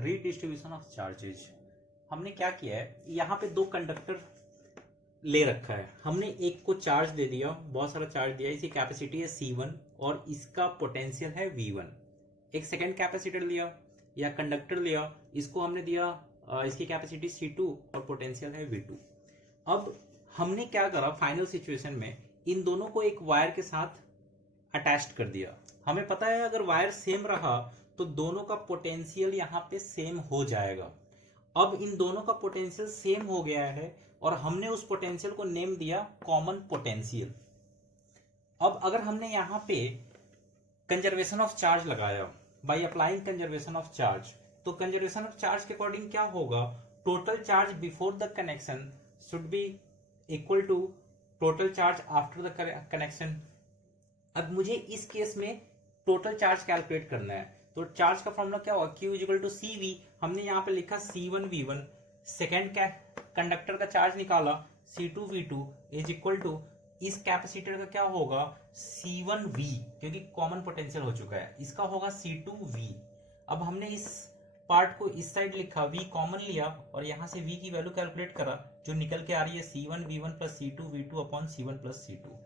Redistribution of charges. हमने क्या किया है, यहाँ पे दो कंडक्टर ले रखा है, हमने एक को चार्ज दे दिया, बहुत सारा चार्ज दिया, इसकी कैपेसिटी है C1 और इसका पोटेंशियल है V1। एक सेकेंड कैपेसिटर लिया या कंडक्टर लिया, इसको हमने दिया इसकी कैपेसिटी C2 और पोटेंशियल है V2। अब हमने क्या करा, फाइनल सिचुएशन में इन दोनों को एक वायर के साथ अटैच्ड कर दिया। हमें पता है अगर वायर सेम रहा तो दोनों का पोटेंशियल यहाँ पे सेम हो जाएगा। अब इन दोनों का पोटेंशियल सेम हो गया है और हमने उस पोटेंशियल को नेम दिया कॉमन पोटेंशियल। अब अगर हमने यहाँ पे कंजर्वेशन ऑफ चार्ज लगाया by applying conservation of charge, तो कंजर्वेशन ऑफ चार्ज के अकॉर्डिंग क्या होगा, total charge before the connection should be equal to total charge after the connection. अब मुझे इस केस में टोटल चार्ज कैलकुलेट करना है, तो चार्ज का फॉर्मूला क्या होगा, Q इक्वल टू CV। हमने यहाँ पे लिखा C1V1। सेकेंड कंडक्टर का चार्ज निकाला C2V2 इज इक्वल टू इस कैपेसिटर का क्या होगा C1V, क्योंकि कॉमन पोटेंशियल हो चुका है, इसका होगा C2V। अब हमने इस पार्ट को इस साइड लिखा, V कॉमन लिया और यहां से V की वैल्यू कैलकुलेट करा, जो निकल के आ रही है C1V1 plus C2V2 upon C1 plus C2।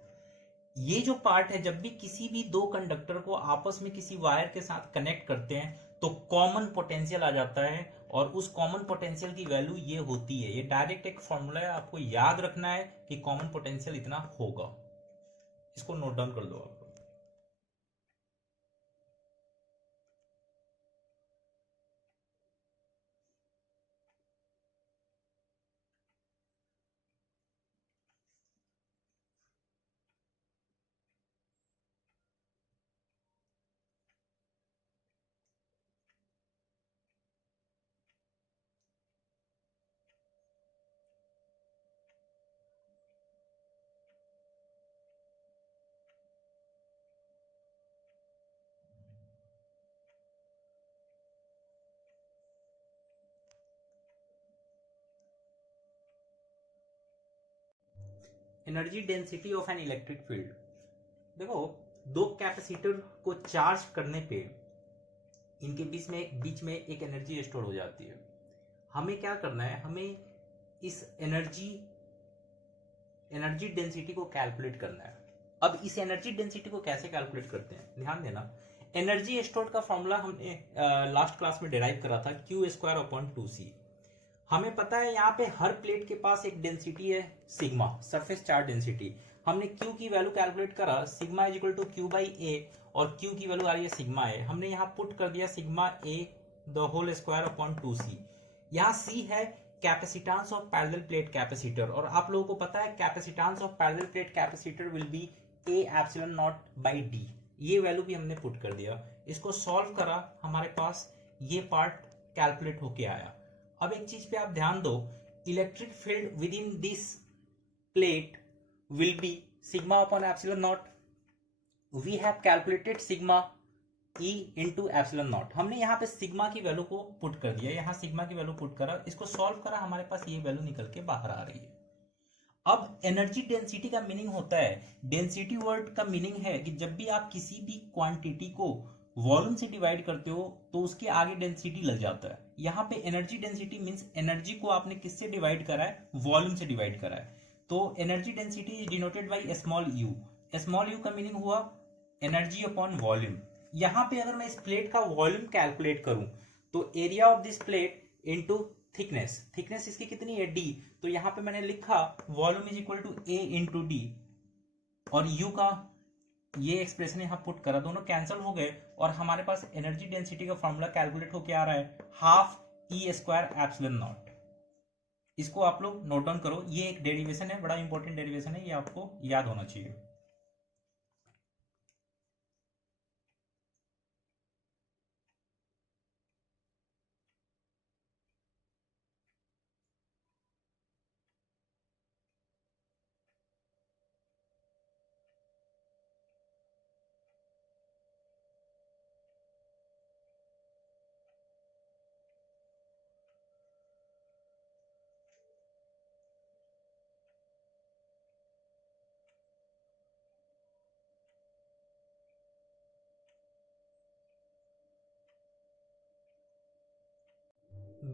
ये जो पार्ट है, जब भी किसी भी दो कंडक्टर को आपस में किसी वायर के साथ कनेक्ट करते हैं तो कॉमन पोटेंशियल आ जाता है और उस कॉमन पोटेंशियल की वैल्यू ये होती है। ये डायरेक्ट एक फॉर्मूला है, आपको याद रखना है कि कॉमन पोटेंशियल इतना होगा। इसको नोट डाउन कर दो आप। Energy density of an electric field. देखो, दो कैपेसिटर को चार्ज करने पे इनके बीच में एक एनर्जी स्टोर हो जाती है। हमें क्या करना है, हमें इस एनर्जी डेंसिटी को कैलकुलेट करना है। अब इस एनर्जी डेंसिटी को कैसे कैलकुलेट करते हैं, ध्यान देना। एनर्जी स्टोर का फॉर्मूला हमने लास्ट क्लास में डिराइव करा था, Q² अपॉन 2C। हमें पता है यहाँ पे हर प्लेट के पास एक डेंसिटी है सिग्मा, सरफेस चार्ज डेंसिटी। हमने Q की वैल्यू कैलकुलेट करा, sigma is equal to Q by A और Q की वैल्यू आ रही है सिग्मा A। हमने यहाँ पुट कर दिया sigma A the whole square upon 2C। यहाँ C है capacitance of parallel plate capacitor, और आप लोगों को पता है capacitance of parallel plate capacitor will be A epsilon naught by D। ये वैल्यू भी हमने पुट कर दिया। इसको सॉल्व करा, हमारे पास ये पार्ट कैलकुलेट होके आया। अब एक चीज पे आप ध्यान दो, electric field within this plate will be sigma upon epsilon naught. We have calculated sigma E into epsilon naught. हमने यहाँ पे सिग्मा की वैल्यू को पुट कर दिया, यहाँ सिग्मा की वैल्यू पुट करा, इसको सॉल्व करा, हमारे पास ये वैल्यू निकल के बाहर आ रही है। अब एनर्जी डेंसिटी का मीनिंग होता है, डेंसिटी वर्ड का मीनिंग है कि जब भी आप किसी भी क्वांटिटी को वॉल्यूम से डिवाइड करते हो तो उसके आगे डेंसिटी लग जाता है। यहाँ पे एनर्जी डेंसिटी मींस एनर्जी को आपने किससे डिवाइड करा है, वॉल्यूम से डिवाइड करा है। तो energy density is denoted by small you. Small you का मीनिंग हुआ एनर्जी अपॉन वॉल्यूम। यहाँ पे अगर मैं इस प्लेट का वॉल्यूम कैलकुलेट करूं तो area of this plate into thickness, thickness इसकी कितनी है D, तो यहाँ पे मैंने लिखा volume is equal to A into D और U का ये एक्सप्रेशन यहाँ पुट करा, दोनों कैंसिल हो गए और हमारे पास एनर्जी डेंसिटी का फॉर्मूला कैलकुलेट होके आ रहा है हाफ E² एप्सिलॉन नॉट। इसको आप लोग नोट डाउन करो, ये एक डेरिवेशन है, बड़ा इंपॉर्टेंट डेरिवेशन है, ये आपको याद होना चाहिए।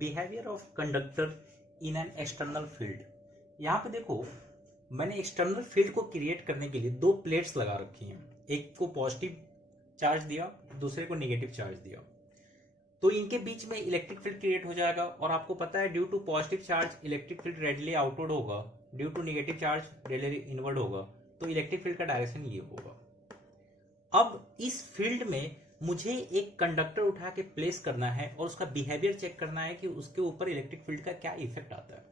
Behaviour of conductor in an external field. यहाँ पे देखो मैंने एक्सटर्नल फील्ड को क्रिएट करने के लिए दो प्लेट्स लगा रखी हैं, एक को पॉजिटिव चार्ज दिया, दूसरे को नेगेटिव चार्ज दिया। तो इनके बीच में इलेक्ट्रिक फील्ड क्रिएट हो जाएगा और आपको पता है due to positive charge electric field radially outward होगा, due to negative charge radially inward होगा। तो इलेक्ट्रिक फील्ड का डायरेक्शन ये होगा। अब इस फील्ड में मुझे एक कंडक्टर उठा के प्लेस करना है और उसका बिहेवियर चेक करना है कि उसके ऊपर इलेक्ट्रिक फील्ड का क्या इफेक्ट आता है।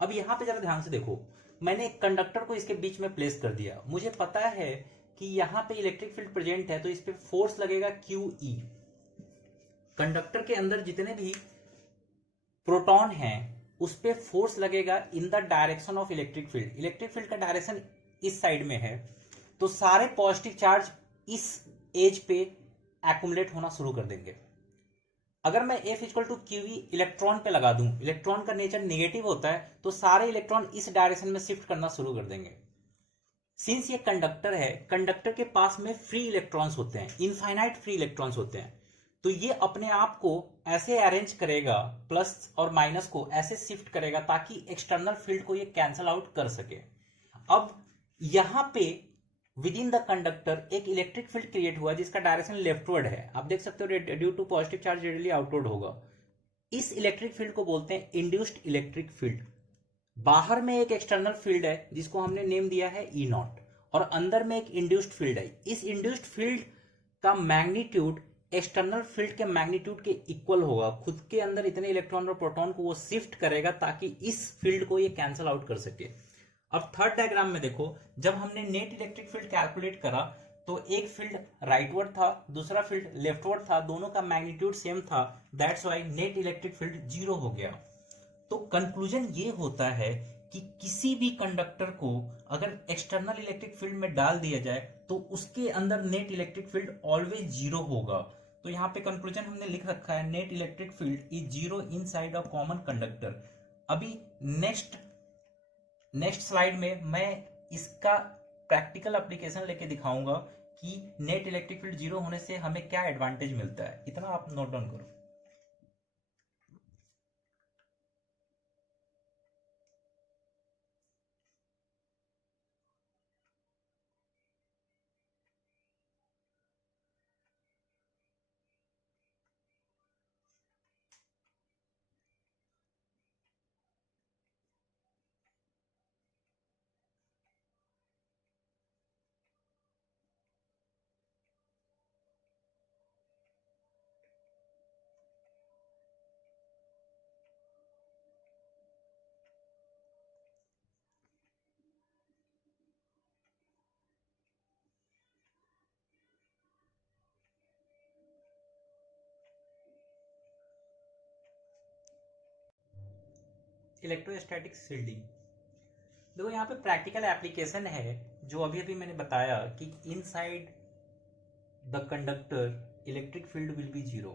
अब यहां पे जरा ध्यान से देखो, मैंने एक कंडक्टर को इसके बीच में प्लेस कर दिया। मुझे पता है कि यहां पे इलेक्ट्रिक फील्ड प्रेजेंट है, तो इस पे फोर्स लगेगा QE। कंडक्टर के अंदर जितने भी प्रोटॉन हैं उस पे फोर्स लगेगा in the direction of electric field. Electric field का डायरेक्शन इस साइड में है, तो सारे पॉजिटिव चार्ज इस एज पे एक्युमुलेट होना शुरू कर देंगे। अगर मैं F equal to QE electron पे लगा दूं, इलेक्ट्रॉन का नेचर नेगेटिव होता है, तो सारे इलेक्ट्रॉन इस डायरेक्शन में शिफ्ट करना शुरू कर देंगे। सिंस ये कंडक्टर है, कंडक्टर के पास में फ्री इलेक्ट्रॉन्स होते हैं, इनफाइनाइट फ्री इलेक्ट्रॉन्स होते हैं, तो ये अपने आप को ऐसे अरेंज करेगा, प्लस और माइनस को ऐसे शिफ्ट करेगा ताकि एक्सटर्नल फील्ड को ये कैंसल आउट कर सके। अब यहां पे विद इन द कंडक्टर एक इलेक्ट्रिक फील्ड क्रिएट हुआ जिसका डायरेक्शन लेफ्टवर्ड है। आप देख सकते हो due to positive charge radially outward होगा। इस इलेक्ट्रिक फील्ड को बोलते हैं इंड्यूस्ड इलेक्ट्रिक फील्ड। बाहर में एक एक्सटर्नल फील्ड है जिसको हमने नेम दिया है E0 और अंदर में एक इंड्यूस्ड फील्ड है। इस इंड्यूस्ड फील्ड का मैग्नीट्यूड एक्सटर्नल फील्ड के मैग्नीट्यूड के इक्वल होगा। खुद के अंदर इतने इलेक्ट्रॉन और प्रोटॉन को वो शिफ्ट करेगा ताकि इस फील्ड को ये कैंसल आउट कर सके। अब थर्ड डायग्राम में देखो, जब हमने नेट इलेक्ट्रिक फील्ड कैलकुलेट करा तो एक फील्ड राइटवर्ड था, दूसरा फील्ड लेफ्टवर्ड था, दोनों का मैग्नीट्यूड सेम था, that's why net electric field 0 हो गया। तो कंक्लूजन ये होता है कि किसी भी कंडक्टर को अगर एक्सटर्नल इलेक्ट्रिक फील्ड में डाल दिया जाए तो उसके अंदर नेट इलेक्ट्रिक फील्ड ऑलवेज 0 होगा। तो यहाँ पे कंक्लूजन हमने लिख रखा है, net electric field is 0 inside a common conductor. अभी नेक्स्ट स्लाइड में मैं इसका प्रैक्टिकल एप्लीकेशन लेके दिखाऊंगा कि नेट इलेक्ट्रिक फील्ड 0 होने से हमें क्या एडवांटेज मिलता है। इतना आप नोट डाउन करो। इलेक्ट्रोस्टैटिक शील्डिंग देखो, यहाँ पे प्रैक्टिकल एप्लीकेशन है जो अभी अभी मैंने बताया कि inside the conductor electric field will be 0।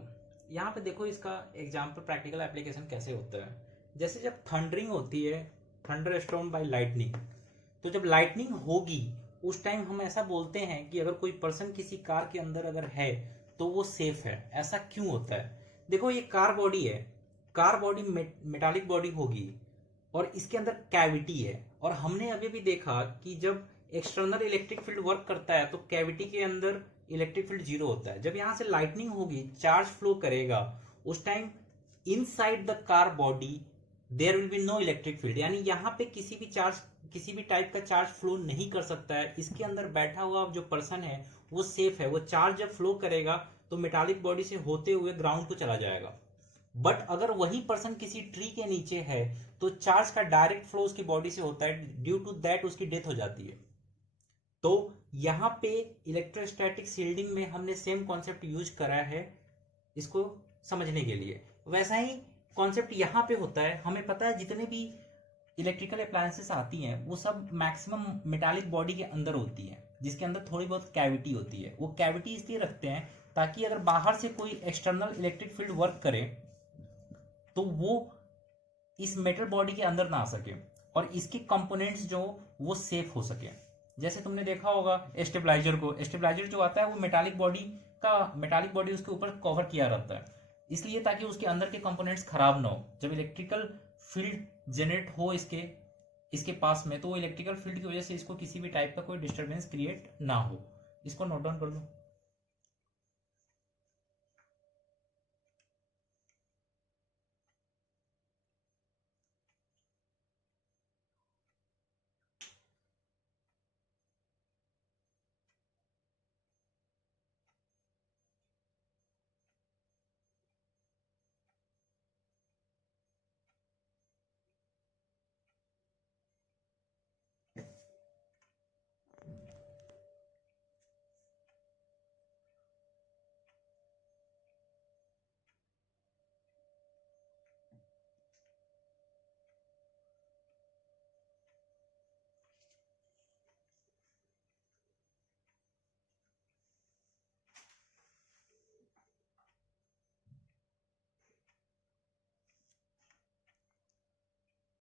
यहाँ पे देखो इसका एग्जाम्पल प्रैक्टिकल एप्लीकेशन कैसे होता है। जैसे जब थंडरिंग होती है, थंडर स्टॉर्म बाय लाइटनिंग, तो जब लाइटनिंग होगी उस टाइम हम ऐसा बोलते हैं कि अगर कोई पर्सन किसी कार के अंदर अगर है तो वो सेफ है। ऐसा क्यों होता है? देखो ये कार बॉडी है, कार बॉडी मेटालिक बॉडी होगी और इसके अंदर कैविटी है, और हमने अभी भी देखा कि जब एक्सटर्नल इलेक्ट्रिक फील्ड वर्क करता है तो कैविटी के अंदर इलेक्ट्रिक फील्ड 0 होता है। जब यहां से लाइटनिंग होगी, चार्ज फ्लो करेगा, उस time inside the car body there will be no electric field, यानी यहाँ पे किसी भी टाइप का चार्ज फ्लो नहीं कर सकता है। इसके अंदर बैठा हुआ जो पर्सन है वो सेफ है। वो चार्ज जब फ्लो करेगा तो मेटालिक बॉडी से होते हुए ग्राउंड को चला जाएगा। बट अगर वही पर्सन किसी ट्री के नीचे है तो चार्ज का डायरेक्ट फ्लो उसकी बॉडी से होता है, ड्यू टू दैट उसकी डेथ हो जाती है। तो यहां पे इलेक्ट्रोस्टैटिक शील्डिंग में हमने सेम कॉन्सेप्ट यूज करा है इसको समझने के लिए। वैसा ही कॉन्सेप्ट यहां पे होता है। हमें पता है जितने भी इलेक्ट्रिकल अप्लायंसेस आती हैं वो सब मैक्सिमम मेटालिक बॉडी के अंदर होती है, जिसके अंदर थोड़ी बहुत कैविटी होती है। वो कैविटी इसलिए रखते हैं ताकि अगर बाहर से कोई एक्सटर्नल इलेक्ट्रिक फील्ड वर्क करे तो वो इस मेटल बॉडी के अंदर ना आ सके और इसके कंपोनेंट्स जो वो सेफ हो सके। जैसे तुमने देखा होगा स्टेबलाइजर जो आता है वो मेटालिक बॉडी उसके ऊपर कवर किया रहता है। इसलिए ताकि उसके अंदर के कंपोनेंट्स खराब ना हो। जब इलेक्ट्रिकल फील्ड जनरेट हो इसके पास में, तो वो इलेक्ट्रिकल फील्ड की वजह से इसको किसी भी टाइप का कोई डिस्टरबेंस क्रिएट ना हो। इसको नोट डाउन कर लो।